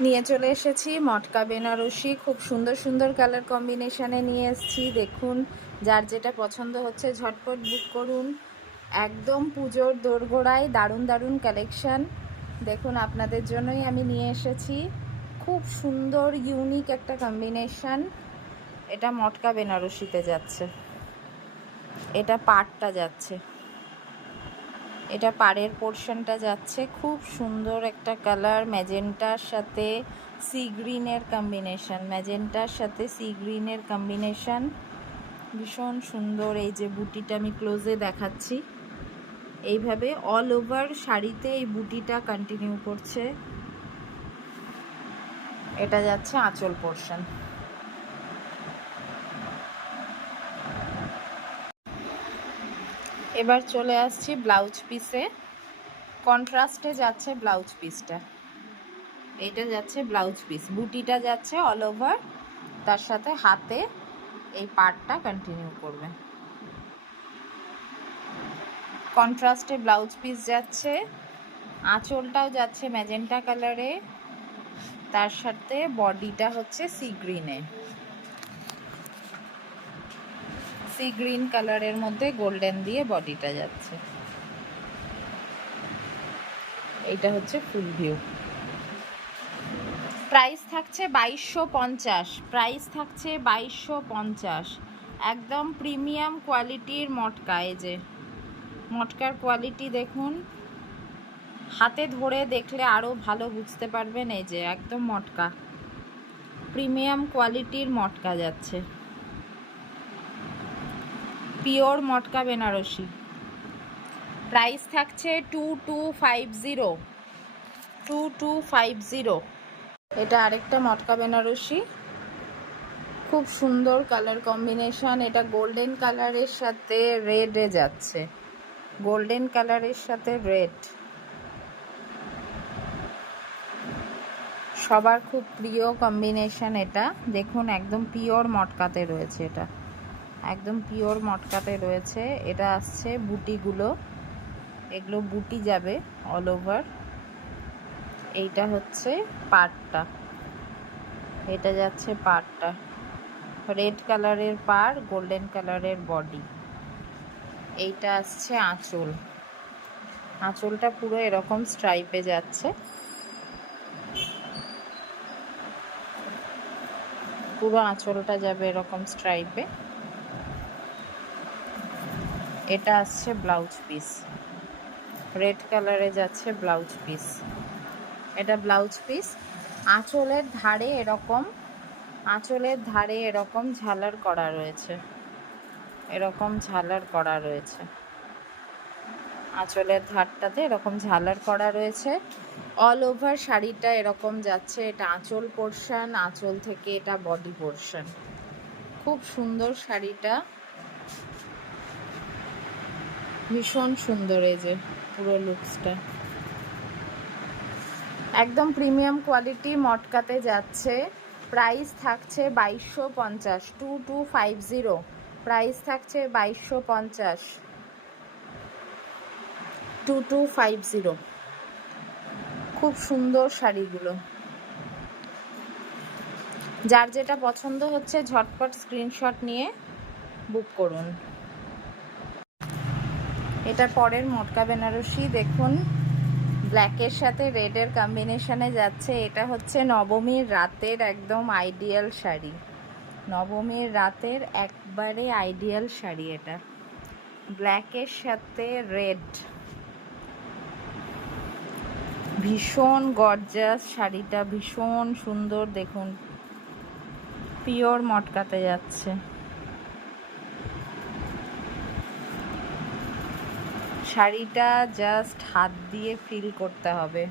নিয়ে চলে এসেছি মটকা বেনারসি, খুব সুন্দর সুন্দর কালার কম্বিনেশানে নিয়ে এসেছি। দেখুন, যার যেটা পছন্দ হচ্ছে ঝটপট বুক করুন। একদম পুজোর দোরগোড়ায় দারুণ দারুণ কালেকশান দেখুন, আপনাদের জন্যই আমি নিয়ে এসেছি। খুব সুন্দর ইউনিক একটা কম্বিনেশান। এটা মটকা বেনারসিতে যাচ্ছে, এটা পাড়টা যাচ্ছে, এটা পাড়ের পোর্শনটা যাচ্ছে। খুব সুন্দর একটা কালার, ম্যাজেন্টার সাথে সি গ্রিনের কম্বিনেশন, ম্যাজেন্টার সাথে সি গ্রিনের কম্বিনেশন ভীষণ সুন্দর। এই যে বুটিটা আমি ক্লোজে দেখাচ্ছি, এইভাবে অল ওভার শাড়িতে এই বুটিটা কন্টিনিউ করছে। এটা যাচ্ছে আঁচল পোর্শন। এবার চলে আসছি ব্লাউজ পিসে। কন্ট্রাস্টে যাচ্ছে ব্লাউজ পিসটা, এইটা যাচ্ছে ব্লাউজ পিস, বুটিটা যাচ্ছে অল ওভার, তার সাথে হাতে এই পার্টটা কন্টিনিউ করবে। কন্ট্রাস্টে ব্লাউজ পিস যাচ্ছে, আঁচলটাও যাচ্ছে ম্যাজেন্টা কালারে, তার সাথে বডিটা হচ্ছে সি গ্রিনে, সি গ্রিন কালারের মধ্যে গোল্ডেন দিয়ে বডিটা যাচ্ছে। এইটা হচ্ছে ফুল ভিউ। প্রাইস থাকছে 2250, প্রাইস থাকছে 2250। একদম প্রিমিয়াম কোয়ালিটির মটকা। এই যে মটকার কোয়ালিটি দেখুন, হাতে ধরে দেখলে আরও ভালো বুঝতে পারবেন। এই যে একদম মটকা, প্রিমিয়াম কোয়ালিটির মটকা যাচ্ছে, পিওর মটকা বেনারসি। প্রাইস থাকছে 2250, 2250। এটা আরেকটা মটকা বেনারসি, খুব সুন্দর কালার কম্বিনেশন। এটা গোল্ডেন কালারের সাথে রেডে যাচ্ছে, গোল্ডেন কালারের সাথে রেড, সবার খুব প্রিয় কম্বিনেশন এটা। দেখুন একদম পিওর মটকাতে রয়েছে, এটা একদম পিওর মটকাতে রয়েছে। এটা আসছে বুটিগুলো, এগুলো বুটি যাবে অল ওভার। এইটা হচ্ছে পাড়টা, এটা যাচ্ছে পাড়টা, রেড কালারের পাড়, গোল্ডেন কালারের বডি। এইটা আসছে আঁচল, আঁচলটা পুরো এরকম স্ট্রাইপে যাচ্ছে, পুরো আঁচলটা যাবে এরকম স্ট্রাইপে। এটা আসছে ব্লাউজ পিস, রেড কালারে যাচ্ছে ব্লাউজ পিস, এটা ব্লাউজ পিস। আঁচলের ধারে এরকম, আঁচলের ধারে এরকম ঝালার করা রয়েছে, এরকম ঝালার করা রয়েছে, আঁচলের ধারটাতে এরকম ঝালার করা রয়েছে। অল ওভার শাড়িটা এরকম যাচ্ছে, এটা আঁচল পোর্শন, আঁচল থেকে এটা বডি পোর্শন। খুব সুন্দর শাড়িটা, ভীষণ সুন্দর। এই যে পুরো লুকসটা একদম প্রিমিয়াম কোয়ালিটি মটকাতে যাচ্ছে। প্রাইস থাকছে 2250, 2250, প্রাইস থাকছে 2250, 2250। খুব সুন্দর শাড়িগুলো, যার যেটা পছন্দ হচ্ছে ঝটপট স্ক্রিনশট নিয়ে বুক করুন। এটা পরের মটকা বেনারসি। দেখুন ব্ল্যাকের সাথে রেডের কম্বিনেশনে যাচ্ছে। এটা হচ্ছে নবমীর রাতের একদম আইডিয়াল শাড়ি, নবমীর রাতের একবারে আইডিয়াল শাড়ি। এটা ব্ল্যাকের সাথে রেড, ভীষণ গর্জাস শাড়িটা, ভীষণ সুন্দর। দেখুন পিওর মটকাতে যাচ্ছে, শাড়িটা জাস্ট হাত দিয়ে ফিল করতে হবে,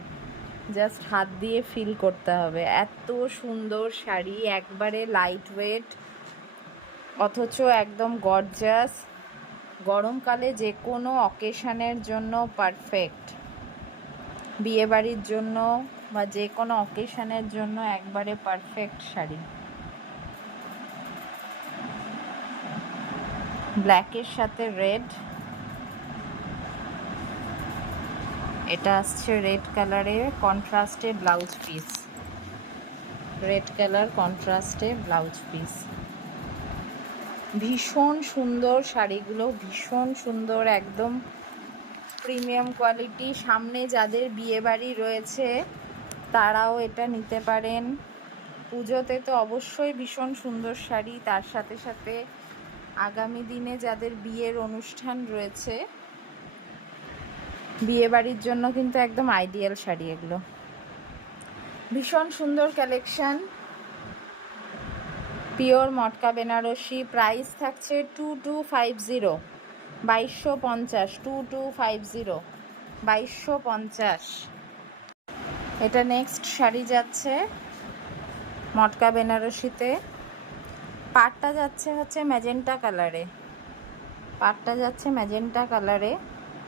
জাস্ট হাত দিয়ে ফিল করতে হবে। এত সুন্দর শাড়ি, একবারে লাইট ওয়েট অথচ একদম গর্জাস। গরমকালে যে কোনো অকেশনের জন্য পারফেক্ট, বিয়েবাড়ির জন্য বা যে কোনো অকেশনের জন্য একবারে পারফেক্ট শাড়ি। ব্ল্যাকের সাথে রেড, এটা আসছে রেড কালারে, কন্ট্রাস্টে ব্লাউজ পিস। রেড কালার কন্ট্রাস্টে ব্লাউজ পিস। ভীষণ সুন্দর শাড়িগুলো, ভীষণ সুন্দর, একদম প্রিমিয়াম কোয়ালিটি। সামনে যাদের বিয়ে বাড়ি রয়েছে তারাও এটা নিতে পারেন। পুজোতে তো অবশ্যই ভীষণ সুন্দর শাড়ি, তার সাথে সাথে আগামী দিনে যাদের বিয়ের অনুষ্ঠান রয়েছে, বিয়ে বাড়ির জন্য কিন্তু একদম আইডিয়াল শাড়ি এগুলো। ভীষণ সুন্দর কালেকশন, পিওর মটকা বেনারসি। প্রাইস থাকছে 2250, 2250, 2250, 2250। এটা নেক্সট শাড়ি যাচ্ছে মটকা বেনারসিতে। পাটটা যাচ্ছে হচ্ছে ম্যাজেন্টা কালারে, পাটটা যাচ্ছে ম্যাজেন্টা কালারে।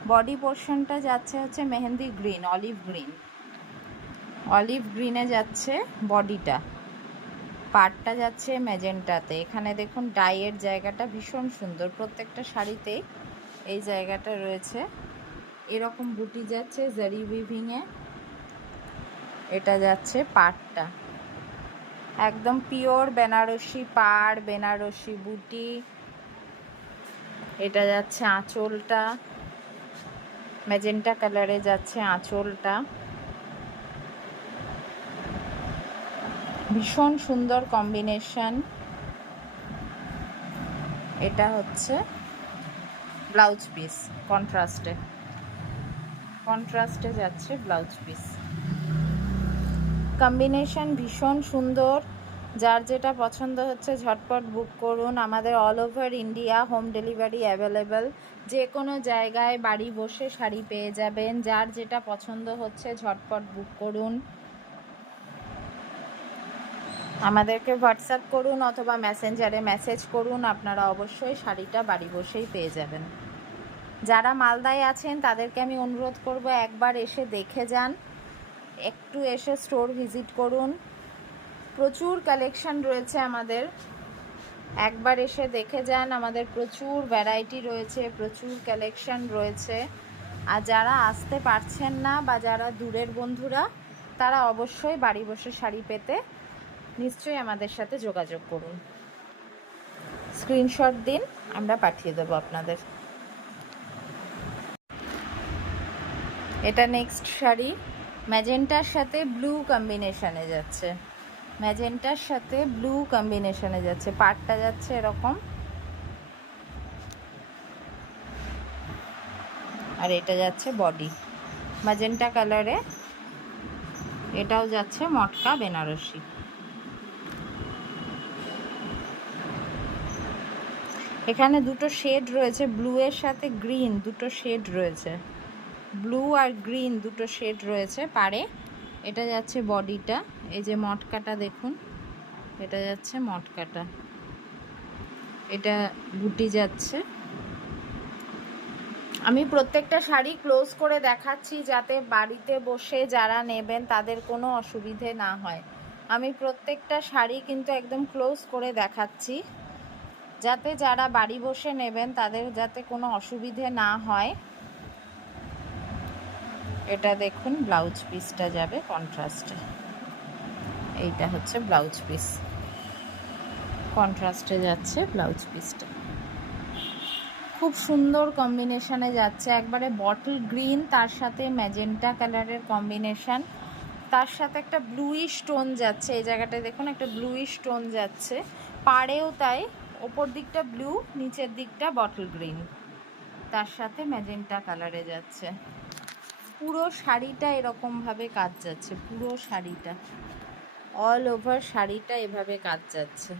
বডি পোর্শনটা যাচ্ছে হচ্ছে mehendi green, olive green, olive গ্রিনে যাচ্ছে বডিটা। পাটটা যাচ্ছে ম্যাজেন্টাতে। এখানে দেখুন ডাইয়ের জায়গাটা ভীষণ সুন্দর, প্রত্যেকটা শাড়িতে এই জায়গাটা রয়েছে। এরকম বুটি যাচ্ছে জারি উইভিংয়ে। এটা যাচ্ছে পাটটা, একদম পিওর বেনারসি পাড়, বেনারসি বুটি। এটা যাচ্ছে আঁচলটা, ম্যাজেন্টা কালারে যাচ্ছে আঁচলটা। ভীষণ সুন্দর কম্বিনেশন। এটা হচ্ছে ব্লাউজ পিস, কন্ট্রাস্টে, কন্ট্রাস্টে যাচ্ছে ব্লাউজ পিস। কম্বিনেশন ভীষণ সুন্দর। যার যেটা পছন্দ হচ্ছে ঝটপট বুক করুন। আমাদের all over India home delivery available. যে কোনো জায়গায় বাড়ি বসে শাড়ি পেয়ে যাবেন। যার যেটা পছন্দ হচ্ছে ঝটপট বুক করুন। আমাদেরকে হোয়াটসঅ্যাপ করুন অথবা মেসেঞ্জারে মেসেজ করুন, আপনারা অবশ্যই শাড়িটা বাড়ি বসেই পেয়ে যাবেন। যারা মালদায় আছেন তাদেরকে আমি অনুরোধ করব একবার এসে দেখে যান, একটু এসে স্টোর ভিজিট করুন। প্রচুর কালেকশন রয়েছে আমাদের, একবার এসে দেখে যান। আমাদের প্রচুর ভ্যারাইটি রয়েছে, প্রচুর কালেকশন রয়েছে। আর যারা আসতে পারছেন না বা যারা দূরের বন্ধুরা, তারা অবশ্যই বাড়ি বসে শাড়ি পেতে নিশ্চয়ই আমাদের সাথে যোগাযোগ করুন। স্ক্রিনশট দিন, আমরা পাঠিয়ে দেবো আপনাদের। এটা নেক্সট শাড়ি ম্যাজেন্টার সাথে ব্লু কম্বিনেশনে যাচ্ছে, ম্যাজেন্টার সাথে ব্লু কম্বিনেশনে যাচ্ছে। পাটটা যাচ্ছে এরকম, আর এটা যাচ্ছে বডি ম্যাজেন্টা কালারে। এটাও যাচ্ছে মটকা বেনারসি। এখানে দুটো শেড রয়েছে, ব্লু এর সাথে গ্রিন দুটো শেড রয়েছে, ব্লু আর গ্রিন দুটো শেড রয়েছে পাড়ে। এটা যাচ্ছে বডিটা, এই যে মটকাটা দেখুন, এটা যাচ্ছে মটকাটা, এটা বুটি যাচ্ছে। আমি প্রত্যেকটা শাড়ি ক্লোজ করে দেখাচ্ছি যাতে বাড়িতে বসে যারা নেবেন তাদের কোনো অসুবিধে না হয়। আমি প্রত্যেকটা শাড়ি কিন্তু একদম ক্লোজ করে দেখাচ্ছি যাতে যারা বাড়ি বসে নেবেন তাদের যাতে কোনো অসুবিধে না হয়। এটা দেখুন ব্লাউজ পিসটা যাবে কন্ট্রাস্টে, এইটা হচ্ছে ব্লাউজ পিস, কন্ট্রাস্টে যাচ্ছে ব্লাউজ পিসটা। খুব সুন্দর কম্বিনেশনে যাচ্ছে, একবারে বটল গ্রিন তার সাথে ম্যাজেন্টা কালারের কম্বিনেশন, তার সাথে একটা ব্লুইশ টোন যাচ্ছে। এই জায়গাটায় দেখুন একটা ব্লুইশ টোন যাচ্ছে, পাড়েও তাই, ওপর দিকটা ব্লু, নিচের দিকটা বটল গ্রিন, তার সাথে ম্যাজেন্টা কালারে যাচ্ছে। পুরো শাড়িটা এরকমভাবে কাজ যাচ্ছে, পুরো শাড়িটা অল ওভার শাড়িটা এভাবে কাজ যাচ্ছে।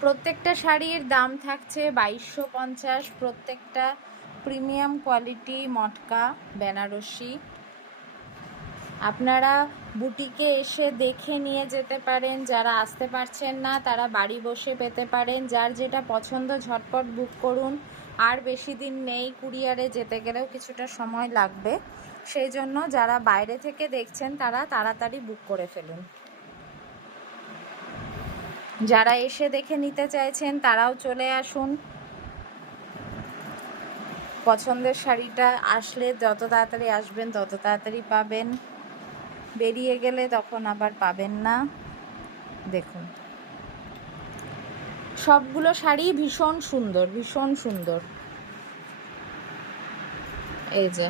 প্রত্যেকটা শাড়ির দাম থাকছে 2250, প্রত্যেকটা প্রিমিয়াম কোয়ালিটি মটকা বেনারসি। আপনারা বুটিকে এসে দেখে নিয়ে যেতে পারেন, যারা আসতে পারছেন না তারা বাড়ি বসে পেতে পারেন। যার যেটা পছন্দ ঝটপট বুক করুন। আর বেশি দিন নেই, কুরিয়ারে যেতে গেলেও কিছুটা সময় লাগবে, সেই জন্য যারা বাইরে থেকে দেখছেন তারা তাড়াতাড়ি বুক করে ফেলুন। যারা এসে দেখে নিতে চাইছেন তারাও চলে আসুন। পছন্দের শাড়িটা আসলে যত তাড়াতাড়ি আসবেন তত তাড়াতাড়ি পাবেন, বেরিয়ে গেলে তখন আবার পাবেন না। দেখুন সবগুলো শাড়ি ভীষণ সুন্দর, ভীষণ সুন্দর। এই যে